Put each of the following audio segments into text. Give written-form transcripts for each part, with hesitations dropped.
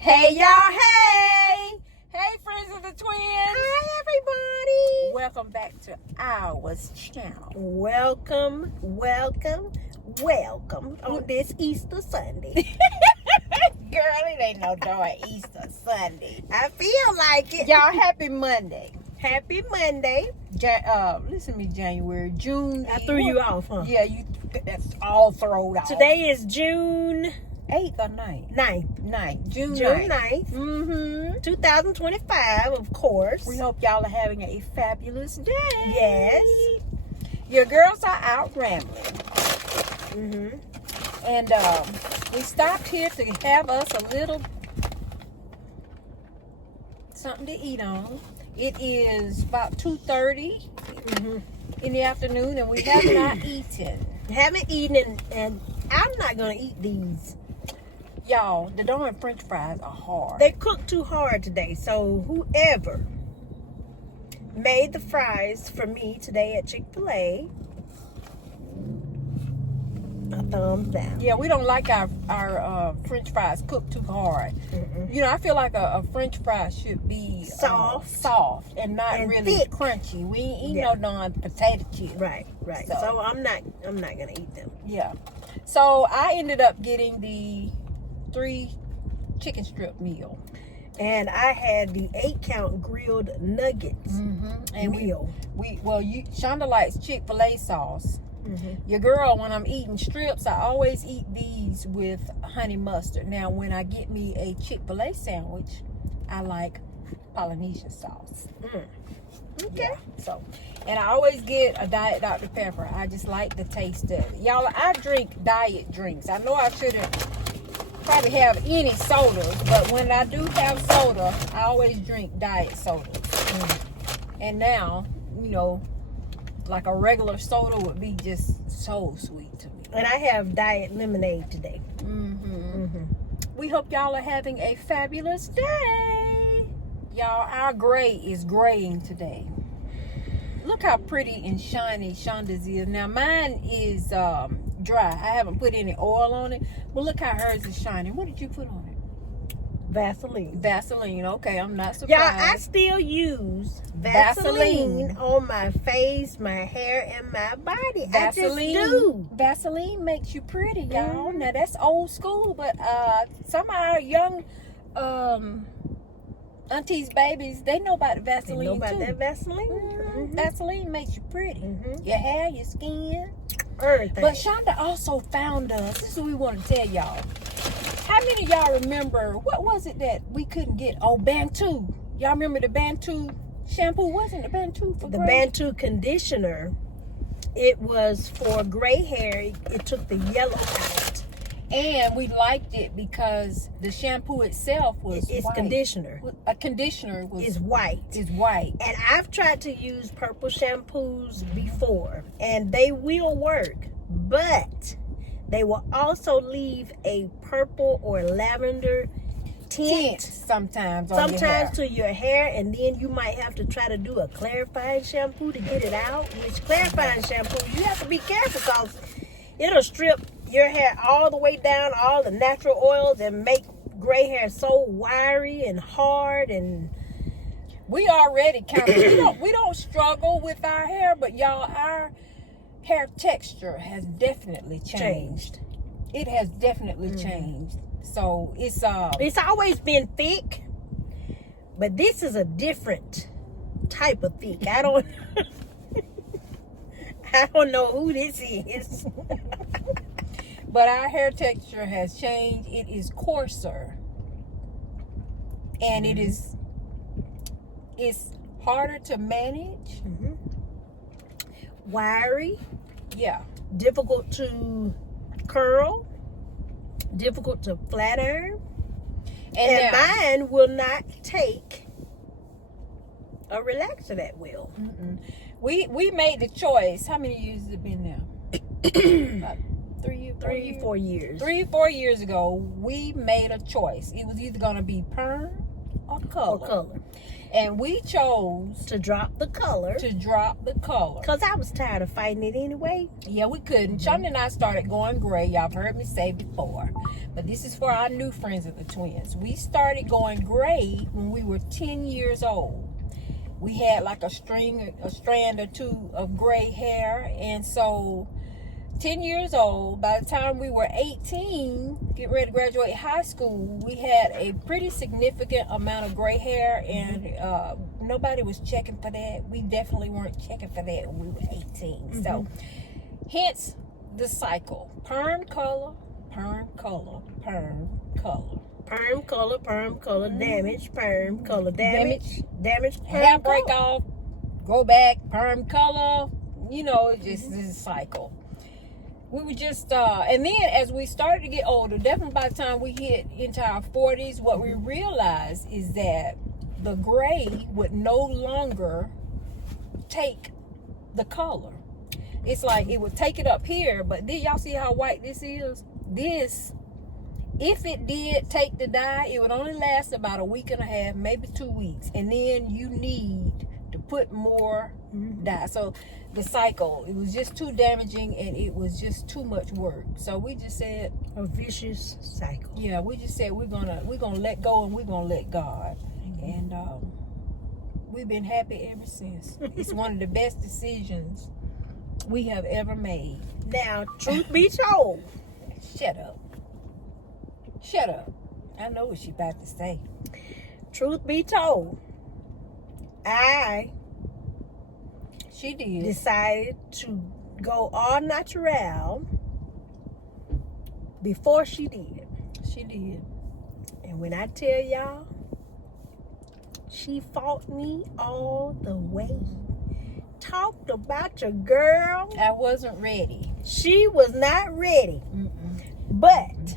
Hey y'all, hey! Hey friends of the twins! Hi everybody! Welcome back to our channel. Welcome on this Easter Sunday. Girl, it ain't no darn Easter Sunday. I feel like it. Y'all, happy Monday. Happy Monday. Listen to me, June. I threw you off, huh? Yeah, that's all thrown off. Today is June 8th or 9th? 9th. June 9th. Mm-hmm. 2025, of course. We hope y'all are having a fabulous day. Yes. Your girls are out rambling. Mm-hmm. And we stopped here to have us a little something to eat on. It is about 2:30 in the afternoon, and we have not eaten. Haven't eaten, and I'm not going to eat these. Y'all, the darn French fries are hard. They cooked too hard today, so whoever made the fries for me today at Chick-fil-A, a thumbs down. Yeah, we don't like our French fries cooked too hard. Mm-mm. You know, I feel like a French fry should be soft and not and really thick. Crunchy. We ain't eat no darn potato chips. Right. So I'm not gonna eat them. Yeah. So I ended up getting the 3 chicken strip meal. And I had the 8-count grilled nuggets And meal. Shonda likes Chick-fil-A sauce. Your girl, when I'm eating strips, I always eat these with honey mustard. Now, when I get me a Chick-fil-A sandwich, I like Polynesian sauce. Okay. Yeah, so, and I always get a Diet Dr. Pepper. I just like the taste of it. Y'all, I drink diet drinks. I know I shouldn't probably have any sodas, but when I do have soda, I always drink diet soda. And now, you know, like a regular soda would be just so sweet to me. And I have diet lemonade today. We hope y'all are having a fabulous day. Y'all, our gray is graying today. Look how pretty and shiny Shonda's is. Now, mine is dry. I haven't put any oil on it. But look how hers is shining. What did you put on it? Vaseline. Okay, I'm not surprised. Yeah, I still use Vaseline on my face, my hair, and my body. I just do. Vaseline makes you pretty, y'all. Now, that's old school, but some of our young aunties, babies, they know about the Vaseline, They know about too. that Vaseline? Vaseline makes you pretty. Your hair, your skin. Everything. But Shonda also found us. This is what we want to tell y'all. How many of y'all remember, what was it that we couldn't get? Oh, Bantu. Y'all remember the Bantu shampoo? Wasn't the Bantu for the gray? Bantu conditioner, it was for gray hair. It took the yellow out. And we liked it because the shampoo itself was It's white. conditioner. A conditioner Is white. is white. And I've tried to use purple shampoos before, and they will work, but they will also leave a purple or lavender tint sometimes on your hair. to your hair, and then you might have to try to do a clarifying shampoo to get it out. Which clarifying shampoo, you have to be careful because it'll strip your hair all the way down, all the natural oils, and make gray hair so wiry and hard. And we already kind of we don't struggle with our hair, but y'all, our hair texture has definitely changed. It has definitely changed. So it's always been thick, but this is a different type of thick. I don't know who this is. But our hair texture has changed. It is coarser. And it's harder to manage. Wiry. Yeah. Difficult to curl. Difficult to flat iron. And mine will not take a relaxer that will. We made the choice. How many years has it been now? About 4 years. 3 or 4 years ago, we made a choice. It was either going to be perm or color. And we chose to drop the color. Because I was tired of fighting it anyway. Yeah, we couldn't. Shonda and I started going gray. Y'all have heard me say before. But this is for our new friends of the twins. We started going gray when we were 10 years old. We had like a strand or two of gray hair. And so 10 years old, by the time we were 18, getting ready to graduate high school, we had a pretty significant amount of gray hair, and nobody was checking for that. We definitely weren't checking for that when we were 18. So hence the cycle. Perm color, perm color, perm color. Perm color, damage, perm color, damage, perm hair break color. off, go back, perm color. You know, it's just this cycle. We were just, and then as we started to get older, definitely by the time we hit into our 40s, what we realized is that the gray would no longer take the color. It's like it would take it up here, but then y'all see how white this is? This, if it did take the dye, it would only last about a week and a half, maybe 2 weeks. And then you need to put more dye. So the cycle, it was just too damaging and it was just too much work. So we just said, a vicious cycle. Yeah, we just said we're gonna let go and we're gonna let God. And we've been happy ever since. It's one of the best decisions we have ever made. Now, truth be told, Shut up. I know what she about to say. Truth be told, She did. decided to go all natural before she did. She did. And when I tell y'all, she fought me all the way. Talked about your girl. I wasn't ready. She was not ready. Mm-mm. But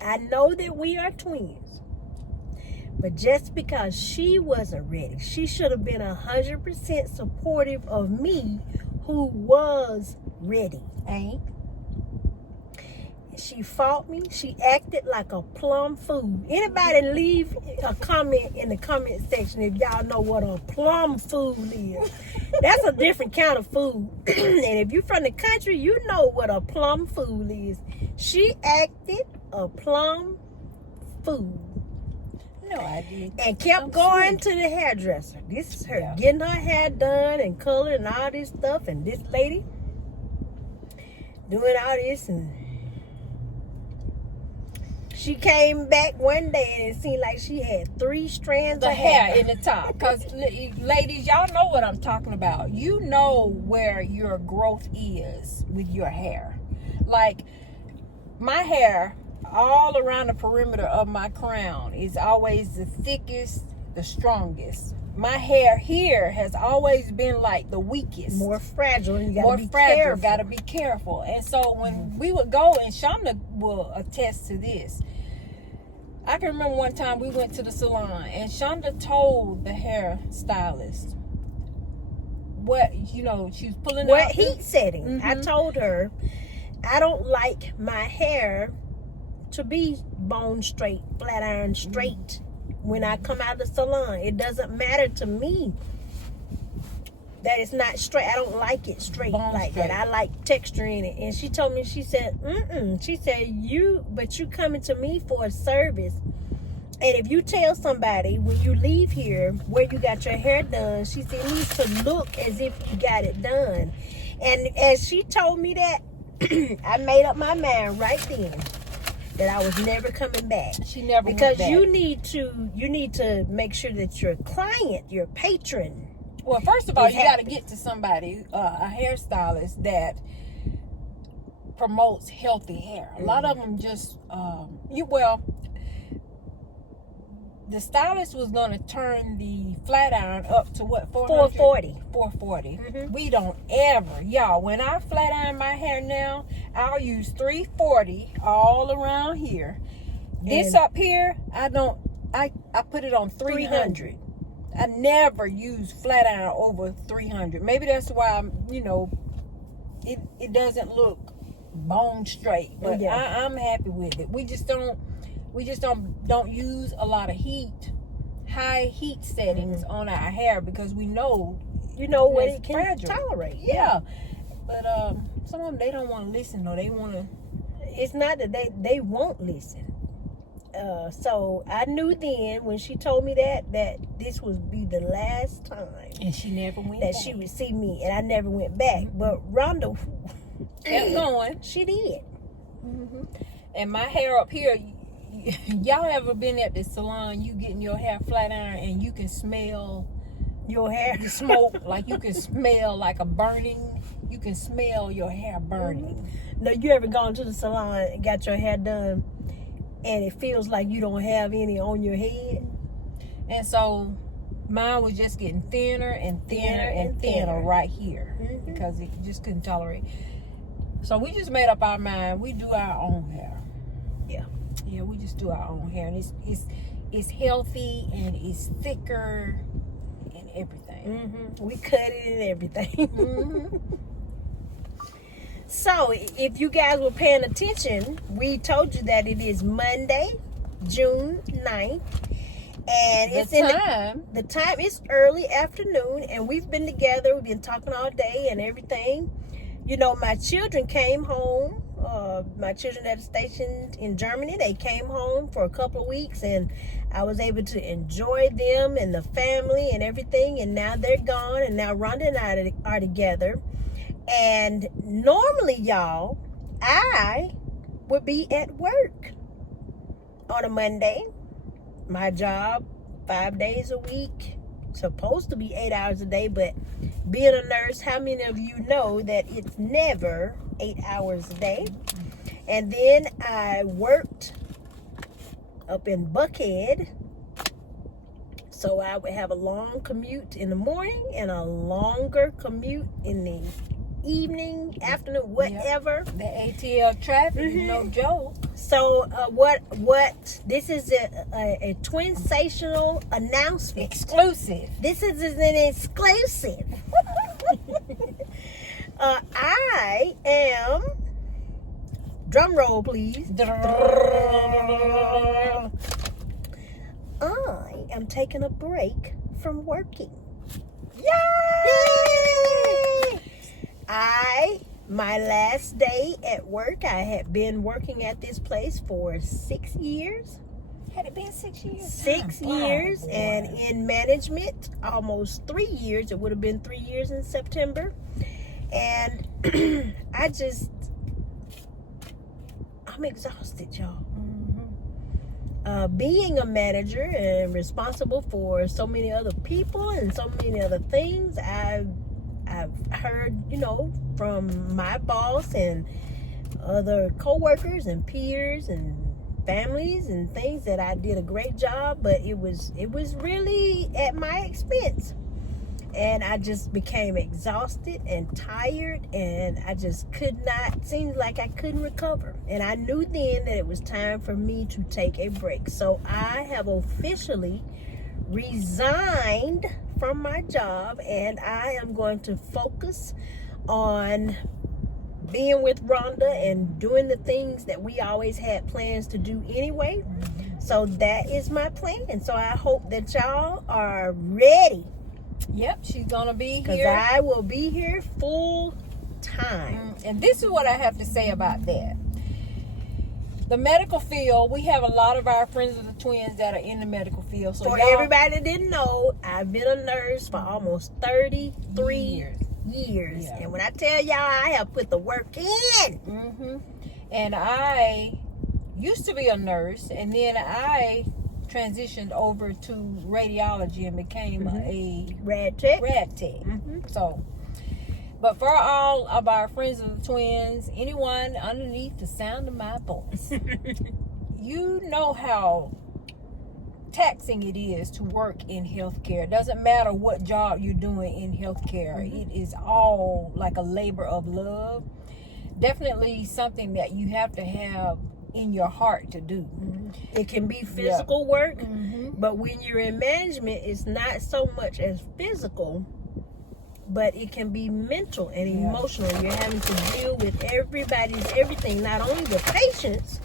I know that we are twins. But just because she wasn't ready, she should have been 100% supportive of me, who was ready. Ain't. She fought me. She acted like a plum fool. Anybody leave a comment in the comment section if y'all know what a plum fool is. That's a different kind of food. And if you're from the country, you know what a plum fool is. She acted a plum fool. No, I did. And kept going to the hairdresser. This is her getting her hair done and colored and all this stuff. And this lady doing all this, and she came back one day and it seemed like she had 3 strands The of hair in the top. Because, ladies, y'all know what I'm talking about. You know where your growth is with your hair. Like, my hair all around the perimeter of my crown is always the thickest, the strongest. My hair here has always been like the weakest. More fragile. And you gotta be careful. Gotta be careful. And so when we would go, and Shonda will attest to this, I can remember one time we went to the salon and Shonda told the hair stylist what, she was pulling what out heat setting. I told her I don't like my hair to be bone straight, flat iron straight when I come out of the salon. It doesn't matter to me that it's not straight. I don't like it straight like that. I like texture in it. And she told me, she said, she said, you coming to me for a service. And if you tell somebody when you leave here where you got your hair done, she said it needs to look as if you got it done. And as she told me that, I made up my mind right then that I was never coming back. She never went back. Because you need to make sure that your client, your patron. Well, first of all, you got to get to somebody, a hairstylist that promotes healthy hair. A lot of them just, the stylist was going to turn the flat iron up to what, 440. 440. We don't ever, y'all, when I flat iron my hair now, I'll use 340 all around here. This up here, I put it on 300. I never use flat iron over 300. Maybe that's why it doesn't look bone straight. But I'm happy with it. We just don't use a lot of high heat settings on our hair because we know what it can tolerate. Yeah. But some of them, they don't want to listen, or they want to it's not that they won't listen. So I knew then when she told me that this would be the last time. And she never went that back. she would see me, and I never went back. But Rhonda kept going. She did. Mm-hmm. And my hair up here, y'all ever been at the salon, you getting your hair flat iron and you can smell your hair, the smoke, like you can smell like a burning, you can smell your hair burning. Mm-hmm. Now, you ever gone to the salon and got your hair done and it feels like you don't have any on your head? And so mine was just getting thinner and thinner and thinner right here, mm-hmm. because it just couldn't tolerate. So we just made up our mind. We do our own hair. Yeah, we just do our own hair, and it's healthy and it's thicker and everything. Mm-hmm. We cut it and everything. Mm-hmm. So if you guys were paying attention, we told you that it is Monday, June 9th. And it's the time is early afternoon, and we've been together. We've been talking all day and everything. You know, my children came home. My children that are stationed in Germany, they came home for a couple of weeks, and I was able to enjoy them and the family and everything. And now they're gone, and now Rhonda and I are together. And normally, y'all, I would be at work on a Monday. My job, 5 days a week, supposed to be 8 hours a day, but being a nurse, how many of you know that it's never 8 hours a day? And then I worked up in Buckhead, so I would have a long commute in the morning and a longer commute in the evening, afternoon, whatever. Yep. The ATL traffic, no joke. So what this is a twinsational announcement. Exclusive. This is an exclusive. I am, drum roll please, I am taking a break from working. Yay! My last day at work, I had been working at this place for 6 years. Had it been 6 years? 6 years, and in management, almost 3 years. It would have been 3 years in September. And I'm exhausted, y'all. Mm-hmm. Being a manager and responsible for so many other people and so many other things, I've heard, from my boss and other co-workers and peers and families and things that I did a great job, but it was really at my expense. And I just became exhausted and tired, and I just seemed like I couldn't recover. And I knew then that it was time for me to take a break. So I have officially resigned from my job, and I am going to focus on being with Rhonda and doing the things that we always had plans to do anyway. So that is my plan. So I hope that y'all are ready. Yep, she's gonna be here. Because I will be here full time. And this is what I have to say about that. The medical field, we have a lot of our friends of the twins that are in the medical field. So for everybody that didn't know, I've been a nurse for almost 33 years. Yeah. And when I tell y'all, I have put the work in. And I used to be a nurse, and then I transitioned over to radiology and became a rad tech. So, but for all of our friends of the twins, anyone underneath the sound of my voice, you know how taxing it is to work in healthcare. It doesn't matter what job you're doing in healthcare. It is all like a labor of love. Definitely something that you have to have in your heart to do. It can be physical work, but when you're in management, it's not so much as physical, but it can be mental and emotional. You're having to deal with everything, not only the patients,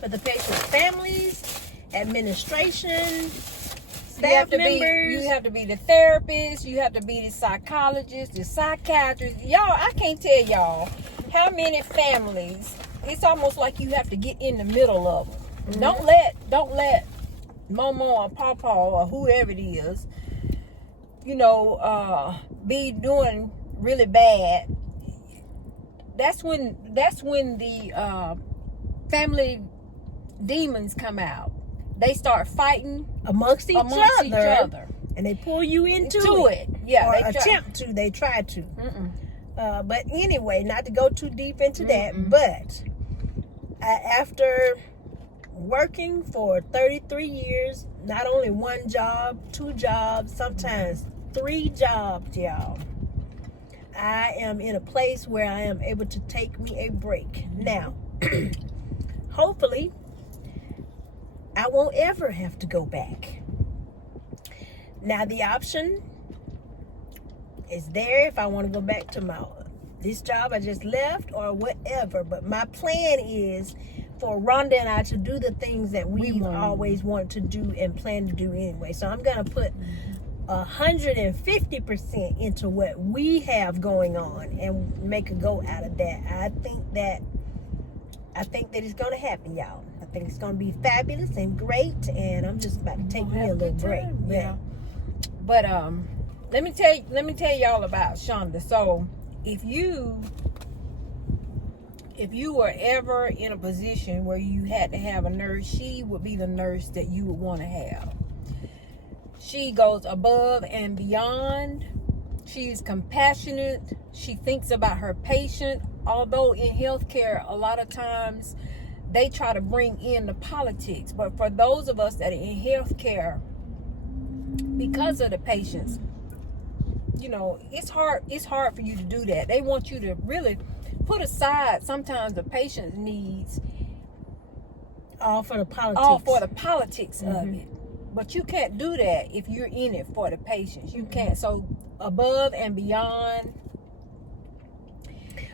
but the patients' families, administration, staff members. You have to be the therapist. You have to be the psychologist, the psychiatrist. Y'all, I can't tell y'all how many families it's almost like you have to get in the middle of them. Mm-hmm. Don't let Momo or Pawpaw or whoever it is, be doing really bad. That's when the family demons come out. They start fighting amongst each other. And they pull you into it. Yeah, or they try to. But anyway, not to go too deep into that, but after working for 33 years, not only one job, 2 jobs, sometimes 3 jobs, y'all, I am in a place where I am able to take me a break. Now, hopefully, I won't ever have to go back. Now, the option is there if I want to go back to this job I just left or whatever. But my plan is for Rhonda and I to do the things that we've always wanted to do and plan to do anyway. So I'm going to put 150% into what we have going on and make a go out of that. I think that it's going to happen, y'all. I think it's going to be fabulous and great, and I'm just about to take me a little break. Yeah. But let me tell y'all about Shonda. So if you were ever in a position where you had to have a nurse, she would be the nurse that you would want to have. She goes above and beyond. She's compassionate. She thinks about her patient. Although in healthcare, a lot of times they try to bring in the politics. But for those of us that are in healthcare, because of the patients, it's hard for you to do that. They want you to really put aside sometimes the patient's needs. All for the politics. Of it. But you can't do that if you're in it for the patients. You can't. So above and beyond.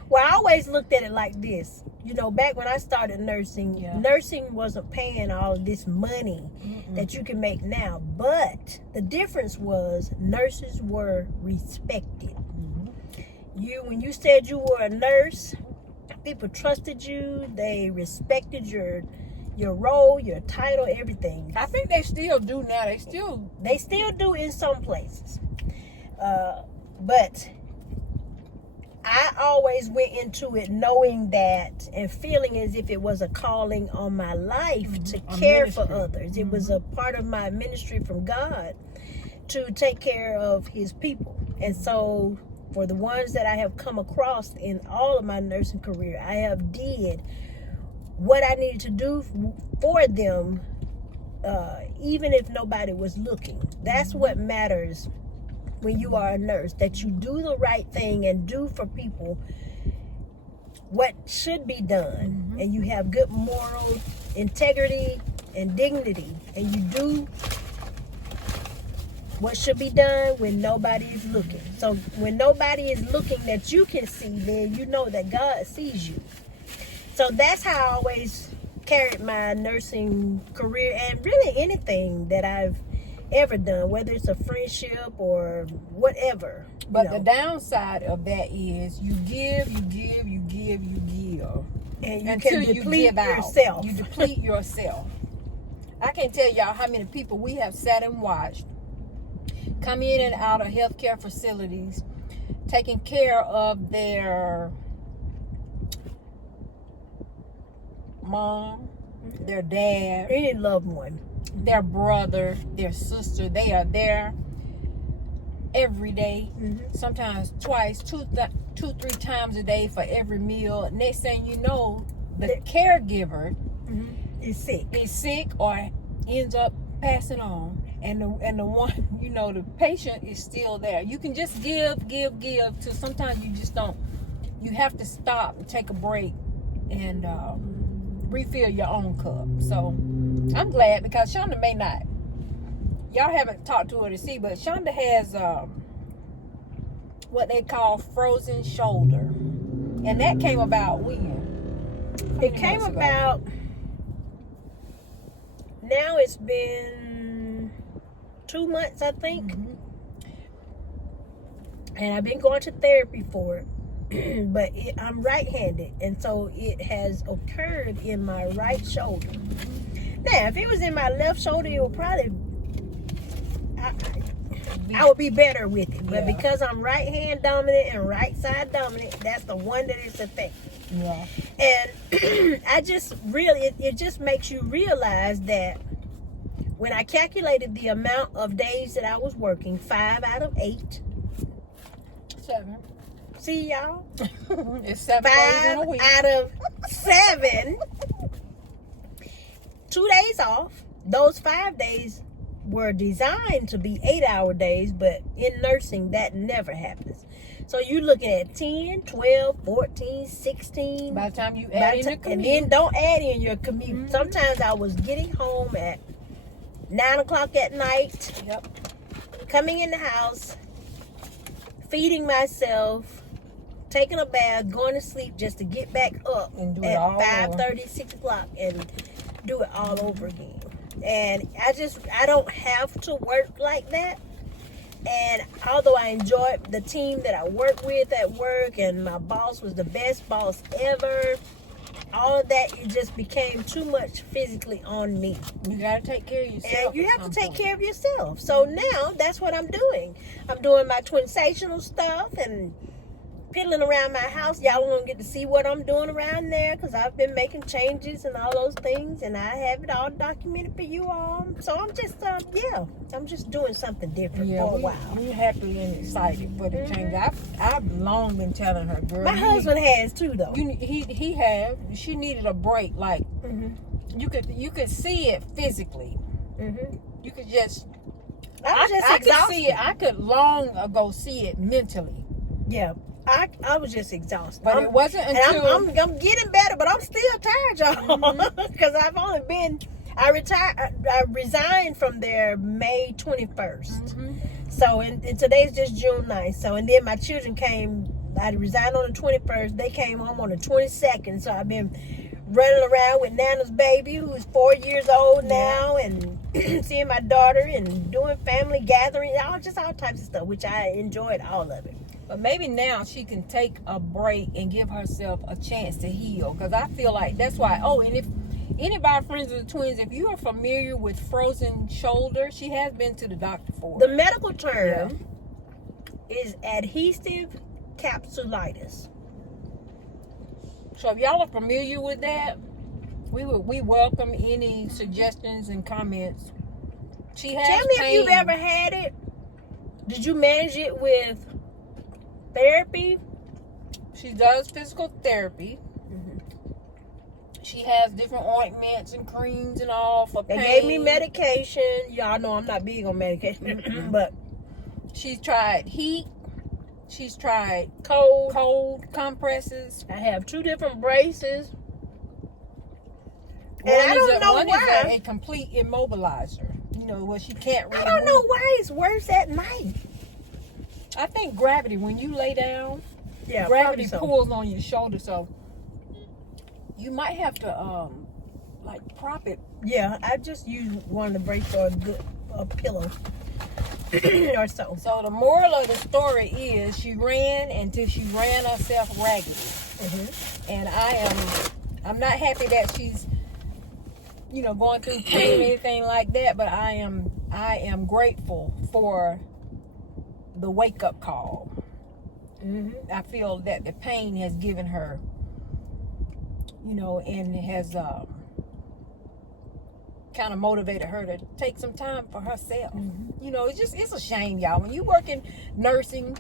Well, I always looked at it like this. Back when I started nursing, nursing wasn't paying all of this money that you can make now. But the difference was nurses were respected. When you said you were a nurse, people trusted you. They respected your role, your title, everything. I think they still do now. They still do in some places. But I always went into it knowing that and feeling as if it was a calling on my life to care for others. It was a part of my ministry from God to take care of his people. And so for the ones that I have come across in all of my nursing career, I have did what I needed to do for them, even if nobody was looking. That's what matters when you are a nurse, that you do the right thing and do for people what should be done. And you have good moral integrity and dignity, and you do what should be done when nobody is looking. So when nobody is looking that you can see, then you know that God sees you. So that's how I always carried my nursing career, and really anything that I've ever done, whether it's a friendship or whatever. But the downside of that is you give, and you until can deplete yourself. You deplete yourself. I can't tell y'all how many people we have sat and watched come in and out of healthcare facilities, taking care of their mom, their dad, any loved one, their brother, their sister. They are there every day, sometimes twice, 2-3 times a day for every meal. Next thing you know, the caregiver is sick or ends up passing on, and the one, the patient is still there. You can just give till sometimes you just don't. You have to stop and take a break and refill your own cup. So I'm glad, because Shonda may not. Y'all haven't talked to her to see, but Shonda has what they call frozen shoulder, and that came about when? It came about. Now it's been 2 months, I think, and I've been going to therapy for it. but I'm right-handed, and so it has occurred in my right shoulder. Now, if it was in my left shoulder, it would probably I would be better with it. But because I'm right hand dominant and right side dominant, that's the one that is affected. Yeah. And I just really, it just makes you realize that when I calculated the amount of days that I was working, 5 out of 8. 7. See, y'all? It's 7 days in a 5 week. out of 7. 2 days off. Those 5 days were designed to be 8-hour days, but in nursing, that never happens. So you look at 10, 12, 14, 16. By the time you add in the commute. And then don't add in your commute. Mm-hmm. Sometimes I was getting home at 9 o'clock at night. Yep. Coming in the house, feeding myself, taking a bath, going to sleep just to get back up And do it at all 5:30, 6 o'clock and do it all over again. And I don't have to work like that. And although I enjoyed the team that I work with at work, and my boss was the best boss ever, all of that, it just became too much physically on me. You gotta take care of yourself. And you have to take care of yourself. So now that's what I'm doing. I'm doing my twinsational stuff and piddling around my house. Y'all won't get to see what I'm doing around there because I've been making changes and all those things, and I have it all documented for you all. So I'm just, I'm just doing something different for a while. We're happy and excited for the change. I've long been telling her, girl. My husband has too, though. He have. She needed a break. Like you could see it physically. You could just. I was just I exhausted. could see it. I could long ago see it mentally. Yeah. I was just exhausted. But it wasn't until... I'm getting better, but I'm still tired, y'all. Because I've only been... I resigned from there May 21st. So, and today's just June 9th. So, and then my children came... I resigned on the 21st. They came home on the 22nd. So, I've been running around with Nana's baby, who's 4 years old now, and seeing my daughter and doing family gatherings, all types of stuff, which I enjoyed all of it. But maybe now she can take a break and give herself a chance to heal. Because I feel like that's why. Oh, and if anybody friends with the twins, if you are familiar with frozen shoulder, she has been to the doctor for the medical term is adhesive capsulitis. So if y'all are familiar with that, we welcome any suggestions and comments. She has Tell me pain. if you've ever had it. Did you manage it with therapy? She does physical therapy. She has different ointments and creams and all for pain. They gave me medication. Y'all know I'm not big on medication, but she's tried heat. She's tried cold compresses. I have 2 different braces. And One I don't know one why. is a complete immobilizer. You know, where she can't really I don't know move. why it's worse at night. I think gravity, when you lay down, Yeah, gravity probably so. pulls on your shoulder, so you might have to like prop it. Yeah, I just use one of the braces for a pillow or so. So the moral of the story is she ran until she ran herself ragged. And I'm not happy that she's, you know, going through pain or anything like that, but I am grateful for the wake up call. I feel that the pain has given her, you know, and it has kind of motivated her to take some time for herself. You know, it's a shame, y'all. When you work in nursing,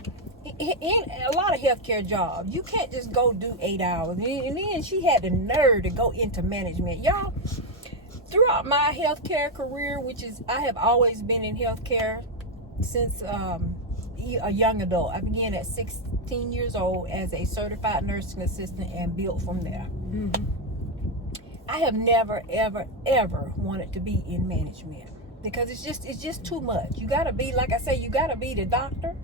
in a lot of healthcare jobs, you can't just go do 8 hours. And then she had the nerve to go into management. Y'all, throughout my healthcare career, which is, I have always been in healthcare since a young adult. I began at 16 years old as a certified nursing assistant and built from there. I have never, ever, ever wanted to be in management because it's just too much. You gotta be, like I say, you gotta be the doctor,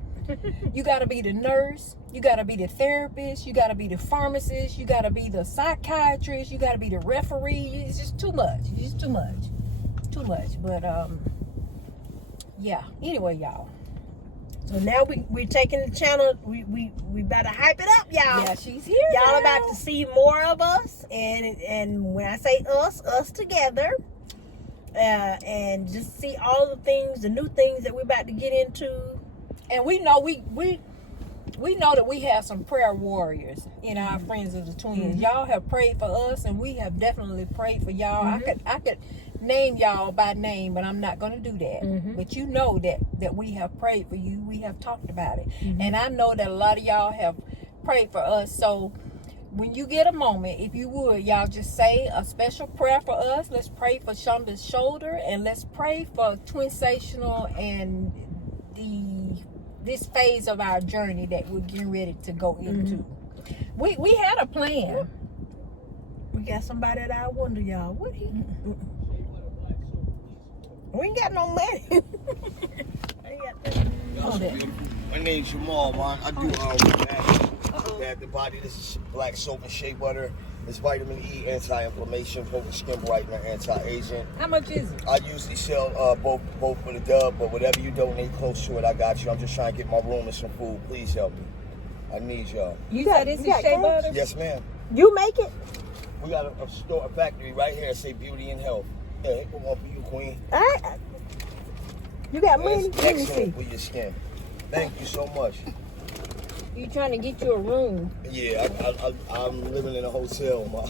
you gotta be the nurse, you gotta be the therapist, you gotta be the pharmacist, you gotta be the psychiatrist, you gotta be the referee. It's just too much. It's just too much. But yeah. Anyway, y'all. So now we're taking the channel. We about to hype it up, y'all. Yeah, she's here. Y'all now. about to see more of us, and when I say us together, and just see all the things, the new things that we're about to get into. And we know we know that we have some prayer warriors in our friends of the twins. Y'all have prayed for us, and we have definitely prayed for y'all. I could name y'all by name, but I'm not going to do that. But you know that we have prayed for you. We have talked about it, and I know that a lot of y'all have prayed for us. So when you get a moment, if you would, y'all just say a special prayer for us. Let's pray for Shonda's shoulder, and let's pray for Twinsational and this phase of our journey that we're getting ready to go into. We had a plan. We got somebody that I wonder, y'all. What he? We ain't got no money. My name's Jamal, man. I do bath the body. This is black soap and shea butter. It's vitamin E, anti-inflammation, potent skin brightener, anti-aging. How much is it? I usually sell both for the dub, but whatever you donate close to it, I got you. I'm just trying to get my room and some food. Please help me. I need y'all. You said this is shea butter? Yes, ma'am. You make it? We got a store, a factory right here. Say beauty and health. Yeah, it come on for you, queen. All right. You got money? It's excellent for your skin. Thank you so much. You trying to get you a room? Yeah, I'm living in a hotel, ma,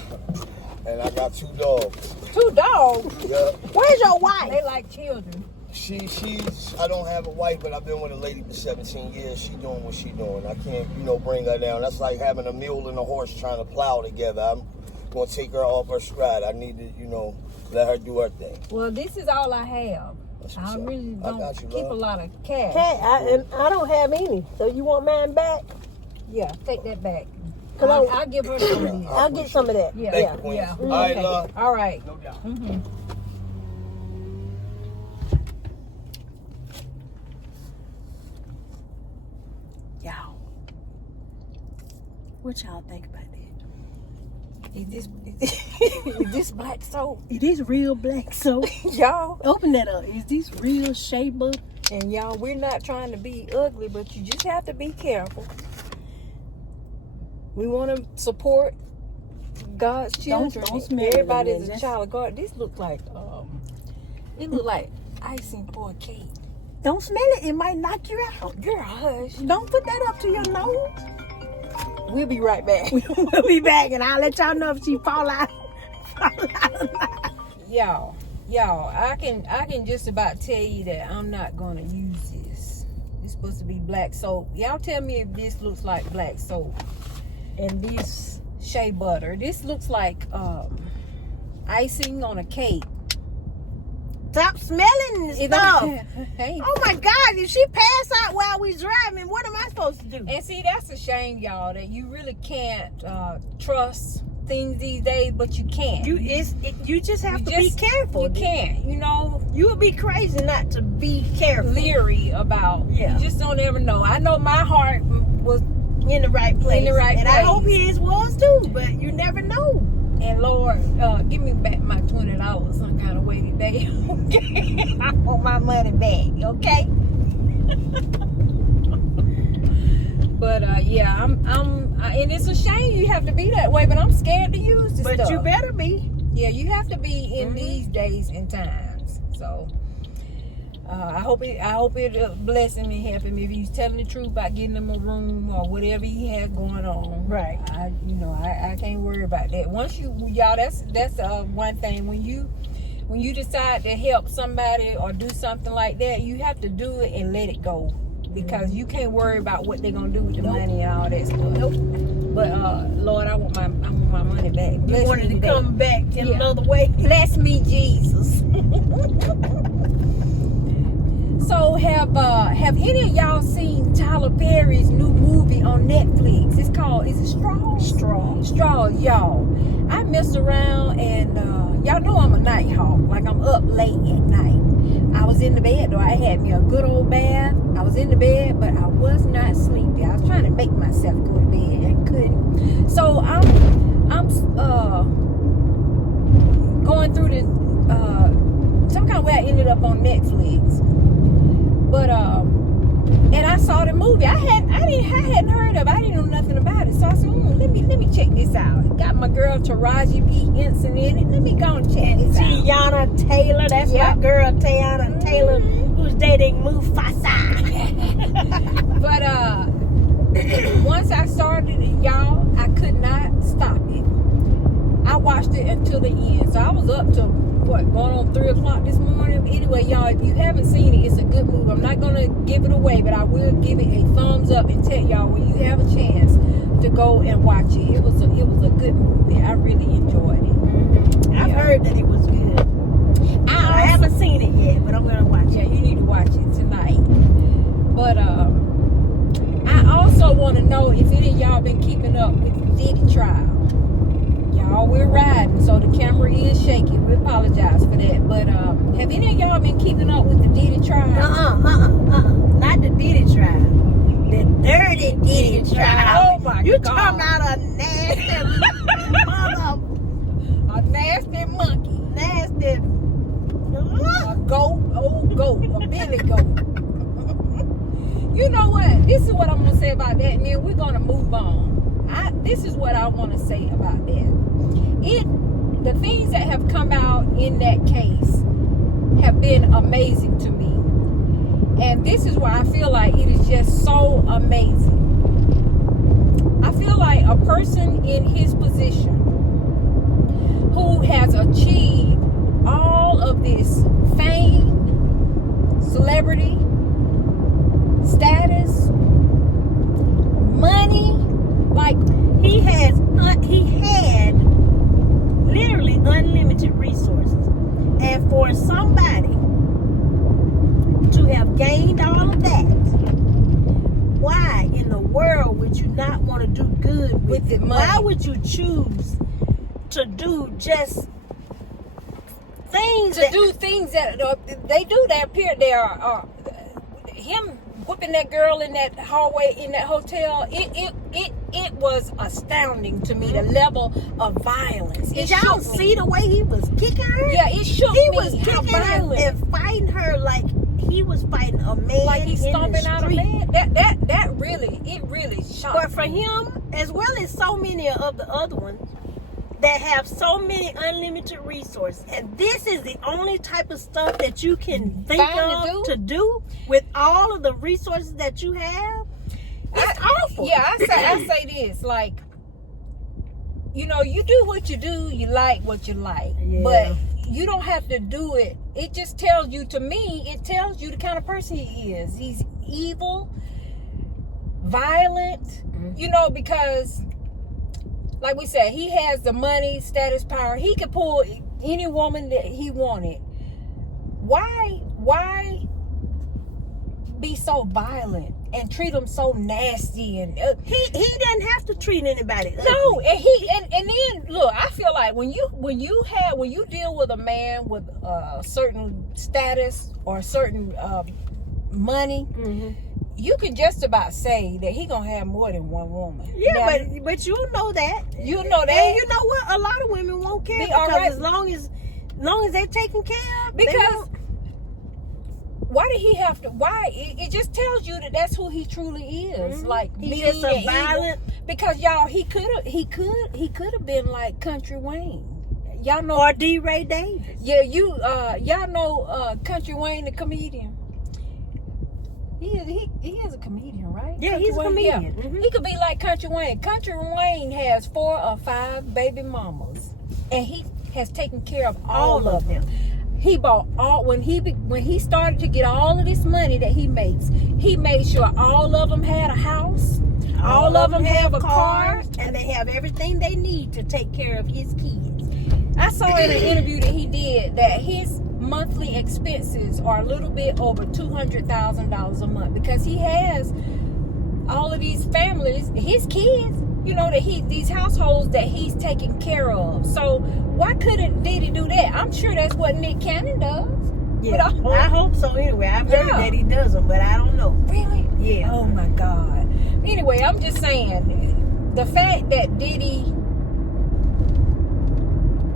and I got 2 dogs. 2 dogs? Yeah. Where's your wife? They like children. She's. I don't have a wife, but I've been with a lady for 17 years. She doing what she doing. I can't, bring her down. That's like having a mule and a horse trying to plow together. I'm gonna take her off her stride. I need to, let her do her thing. Well, this is all I have. I really don't keep a lot of cash. And I don't have any. So you want mine back? Yeah, take that back. I'll give her some of this. I'll get some of that. Yeah, Thank you, Queen. yeah. All right, love. All right. No doubt. Y'all, what y'all think about that? Is this black soap? It is real black soap. Y'all. Open that up. Is this real shea butter? And y'all, we're not trying to be ugly, but you just have to be careful. We want to support God's children. Don't smell it, Everybody's man. a child of God. This look like it look like icing for a cake. Don't smell it. It might knock you out. Girl, hush. Don't put that up to your nose. We'll be right back. We'll be back, and I'll let y'all know if she fall out. Y'all, I can just about tell you that I'm not gonna use this. It's supposed to be black soap. Y'all tell me if this looks like black soap. And this shea butter. This looks like icing on a cake. Stop smelling this stuff. Hey. Oh my God, if she pass out while we driving, what am I supposed to do? And see, that's a shame, y'all, that you really can't trust things these days, but you can't. You just have to be careful. You can't. You would be crazy not to be careful. Leery about. Yeah. You just don't ever know. I know my heart was in the right place. In the right and place. I hope his was too, but you never know. And Lord, give me back my $20 some kind of way today. Okay? I want my money back, okay? But yeah, I'm and it's a shame you have to be that way, but I'm scared to use this stuff. But you better be. Yeah, you have to be in these days and times. So I hope it blessing and helping me. If he's telling the truth about getting him a room or whatever he has going on. Right. I can't worry about that. Once y'all, that's one thing. When you decide to help somebody or do something like that, you have to do it and let it go. Because you can't worry about what they're gonna do with the money and all that stuff. Nope. But Lord, I want my money back. Bless You wanted me to today. come back in another way. Bless me, Jesus. So have any of y'all seen Tyler Perry's new movie on Netflix? It's called, is it Straws? Straws, y'all. I messed around and y'all know I'm a night hawk. Like I'm up late at night. I was in the bed though. I had me a good old bath. I was in the bed, but I was not sleepy. I was trying to make myself go to bed and couldn't. So I'm going through this some kind of way I ended up on Netflix. But And I saw the movie. I hadn't heard of it. I didn't know nothing about it. So I said, let me check this out. It got my girl Taraji P. Henson in it. Let me go and check this out. Tiana Taylor, that's my girl Tiana Taylor, who's dating Mufasa. But once I started it, y'all, I could not stop it. I watched it until the end. So I was up to going on 3 o'clock this morning. Anyway, y'all, if you haven't seen it, it's a good movie. I'm not gonna give it away, but I will give it a thumbs up and tell y'all when you have a chance to go and watch it. It was a good movie. I really enjoyed it. I've heard that it was good. I haven't seen it yet, but I'm gonna watch it. Yeah, you need to watch it tonight. But I also want to know if any of y'all been keeping up with the Diddy trial. Y'all, we're riding, so the camera is shaking. We apologize for that. But have any of y'all been keeping up with the Diddy trial? Not the Diddy trial. The dirty Diddy trial. Oh my You God. talking about a nasty mother, A nasty monkey. nasty. A goat, a billy goat. You know what? This is what I'm gonna say about that, and then we're gonna move on. This is what I want to say about that. The things that have come out in that case have been amazing to me, and this is why I feel like it is just so amazing. I feel like a person in his position who has achieved all of this fame, celebrity, status, money, like He had literally unlimited resources, and for somebody to have gained all of that, why in the world would you not want to do good with it? money. Why would you choose to do just things things that they do. They appear they are him whooping that girl in that hallway in that hotel. It was astounding to me, the level of violence. Did y'all see the way he was kicking her? Yeah, it shook me. He was how kicking violent. and fighting her like he was fighting a man. Like he's in the stomping out a street. man. That really shocked But for me. him, as well as so many of the other ones that have so many unlimited resources, and this is the only type of stuff that you can think of to do with all of the resources that you have, it's awful. Yeah, I say this, like, you know, you do what you do, you like what you like, but you don't have to do it. It just tells you, to me, it tells you the kind of person he is. He's evil, violent, you know, because like we said, he has the money, status, power. He could pull any woman that he wanted. Why be so violent and treat them so nasty? And he doesn't have to treat anybody ugly. no, and then look, I feel like when you deal with a man with a certain status or certain money, you can just about say that he gonna have more than one woman. Yeah, now, but you know that. You know that. And you know what? A lot of women won't care because as long as they're taken care of. Because why did he have to? Why? It just tells you that that's who he truly is. Like he's just a violent. Because y'all, he could have been like Country Wayne. Y'all know, Or D. Ray Davis. Yeah, y'all know Country Wayne, the comedian. He is a comedian, right? Yeah, Country he's a Wayne, comedian. yeah. Mm-hmm. He could be like Country Wayne. Country Wayne has 4 or 5 baby mamas, and he has taken care of all of them. He bought all when he started to get all of this money that he makes. He made sure all of them had a house, all of them have a car, and they have everything they need to take care of his kids. I saw in an interview that he did that his monthly expenses are a little bit over $200,000 a month because he has all of these families, his kids, you know, these households that he's taking care of. So why couldn't Diddy do that? I'm sure that's what Nick Cannon does. Yeah, I hope so. Anyway, I've heard that he doesn't, but I don't know. Really? Yeah. Oh my God. Anyway, I'm just saying, the fact that Diddy,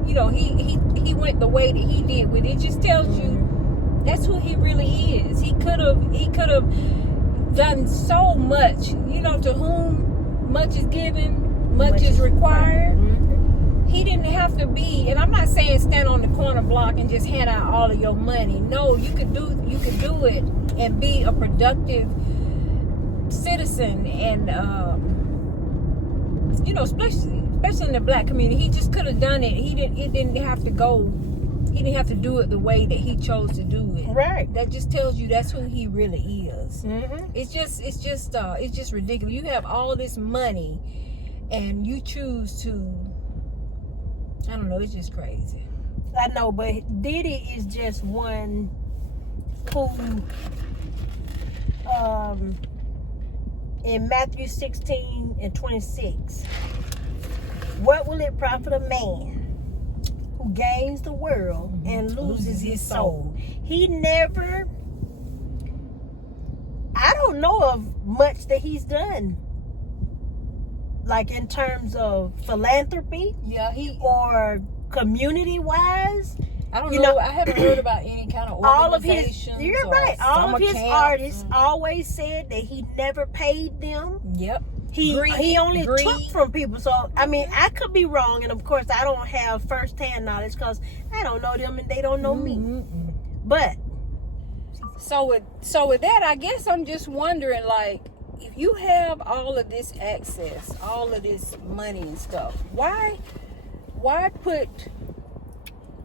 you know, he went the way that he did with it, just tells you that's who he really is. He could have done so much. You know, to whom much is given, much is required. He didn't have to be, and I'm not saying stand on the corner block and just hand out all of your money. No, you could do it and be a productive citizen, and you know, especially in the black community. He just could have done it. He didn't have to do it the way that he chose to do it. Right. That just tells you that's who he really is. It's just ridiculous. You have all this money and you choose to, I don't know, it's just crazy. I know, but Diddy is just one who, in Matthew 16:26, what will it profit a man who gains the world and loses his soul? He never, I don't know of much that he's done, like in terms of philanthropy, or community wise. I don't know. I haven't heard about any kind of organization. You're right. All of his artists always said that he never paid them. Yep. He only took from people. So I mean, I could be wrong, and of course, I don't have first-hand knowledge because I don't know them and they don't know me. But so with that, I guess I'm just wondering, like, if you have all of this access, all of this money and stuff, why put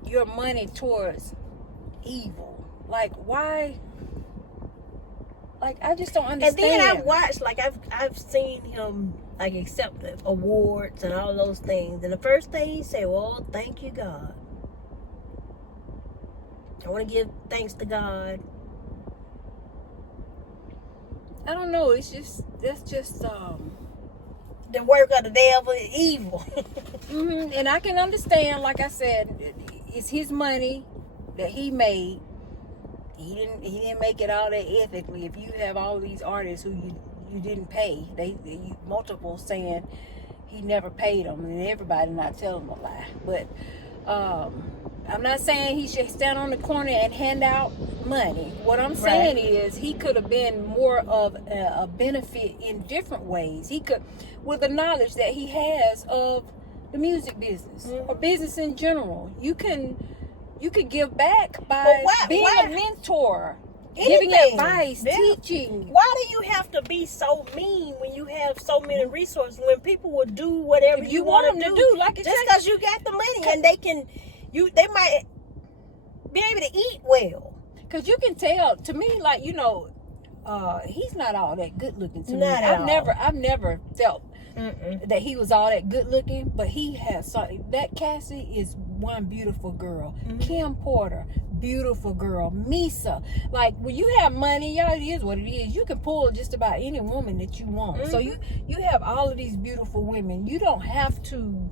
your money towards evil? Like, why? Like, I just don't understand. And then I've watched, like, I've seen him, like, accept the awards and all those things. And the first thing he said, well, thank you, God. I want to give thanks to God. I don't know. That's just the work of the devil is evil. And I can understand, like I said, it's his money that he made. He didn't make it all that ethically. If you have all these artists who you didn't pay, they multiple saying he never paid them, and everybody not telling a lie. But I'm not saying he should stand on the corner and hand out money. What I'm saying is he could have been more of a benefit in different ways. He could, with the knowledge that he has of the music business or business in general. You could give back by being a mentor, giving advice, teaching. Why do you have to be so mean when you have so many resources? When people will do whatever you want them to do, like just because you got the money and they might be able to eat well. Because you can tell, to me, like, you know, he's not all that good looking to me. I've never felt that he was all that good looking, but he has something. That Cassie is one beautiful girl. Kim Porter, beautiful girl. Misa, like, when you have money, y'all, it is what it is. You can pull just about any woman that you want. So you have all of these beautiful women. You don't have to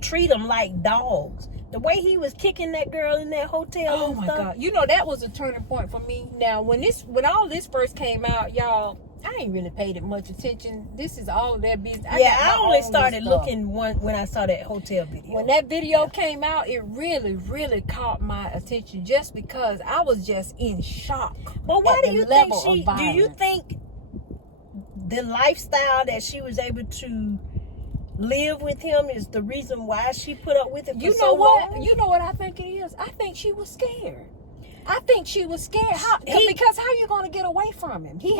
treat them like dogs. The way he was kicking that girl in that hotel. Oh my God! You know, that was a turning point for me. Now, when all this first came out, y'all, I ain't really paid it much attention. This is all of their business. I only started looking when I saw that hotel video. When that video came out, it really, really caught my attention just because I was just in shock. But why do you think the lifestyle that she was able to live with him is the reason why she put up with him for so long? You know what I think it is? I think she was scared. Because how you going to get away from him? He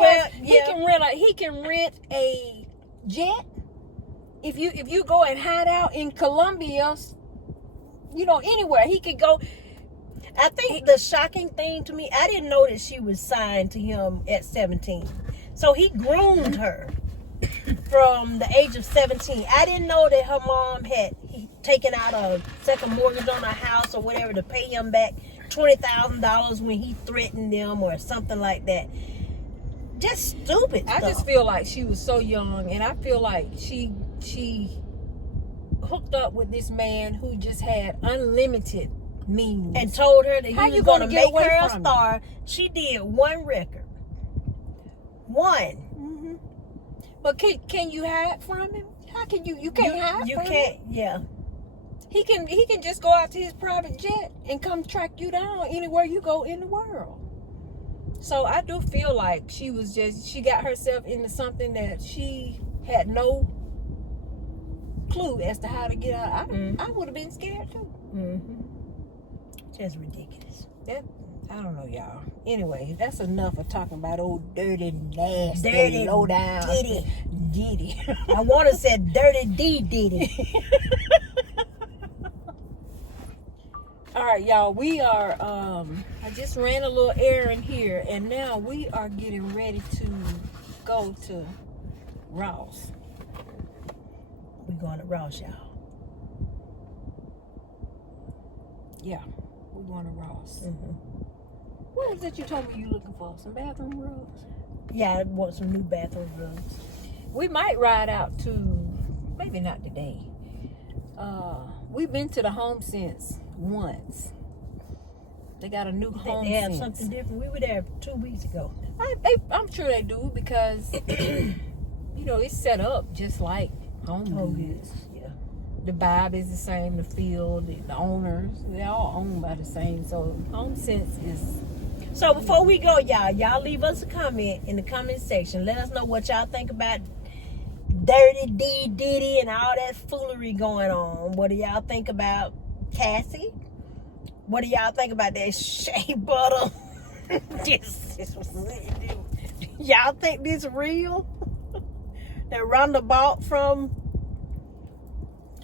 can rent a jet. If you go and hide out in Colombia, you know, anywhere he could go. I think the shocking thing to me, I didn't know that she was signed to him at 17. So he groomed her from the age of 17. I didn't know that her mom had taken out a second mortgage on her house or whatever to pay him back $20,000 when he threatened them or something like that. Just stupid stuff. I just feel like she was so young, and I feel like she hooked up with this man who just had unlimited means and told her that he was going to make her a star. Him? She did one record. One. But can you hide from him? How can you can't hide from him? You can't, yeah. He can just go out to his private jet and come track you down anywhere you go in the world. So I do feel like she got herself into something that she had no clue as to how to get out. I would have been scared too. Just ridiculous. I don't know, y'all. Anyway, that's enough of talking about old dirty, nasty, low down, Diddy. I want to say dirty Diddy. All right, y'all. We are. I just ran a little errand here, and now we are getting ready to go to Ross. We going to Ross, y'all. Yeah, we're going to Ross. What is it you told me you looking for? Some bathroom rugs? Yeah, I want some new bathroom rugs. We might ride out to, maybe not today. We've been to the Home Sense once. They got a new Home They have Sense. something different. We were there 2 weeks ago. I'm sure they do because, you know, it's set up just like Home Goods. Yeah. The vibe is the same, the feel, the owners, they're all owned by the same. So Home Sense is... So before we go, y'all leave us a comment in the comment section. Let us know what y'all think about Dirty Diddy and all that foolery going on. What do y'all think about Cassie? What do y'all think about that shea butter? Y'all think this real? That Rhonda bought from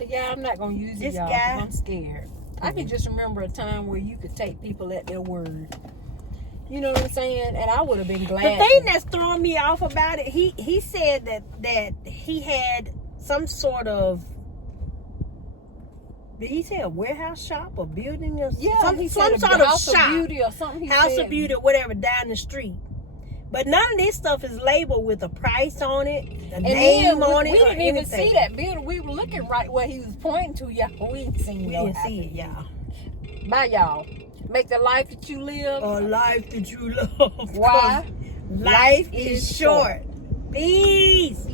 Yeah, I'm not going to use it, this y'all, guy? 'cause I'm scared. I can just remember a time where you could take people at their word. You know what I'm saying? And I would have been glad. The thing that's throwing me off about it, he said that he had some sort of, did he say a warehouse shop or building or he some said sort of House shop, of Beauty or something. House of Beauty or whatever down the street. But none of this stuff is labeled with a price on it, a name on it. We didn't even anything. see that building. We were looking right where he was pointing to, y'all. We ain't seen We no didn't see it, y'all. Bye, y'all. Make the life that you live. A life that you love. Why? Life is short. Peace.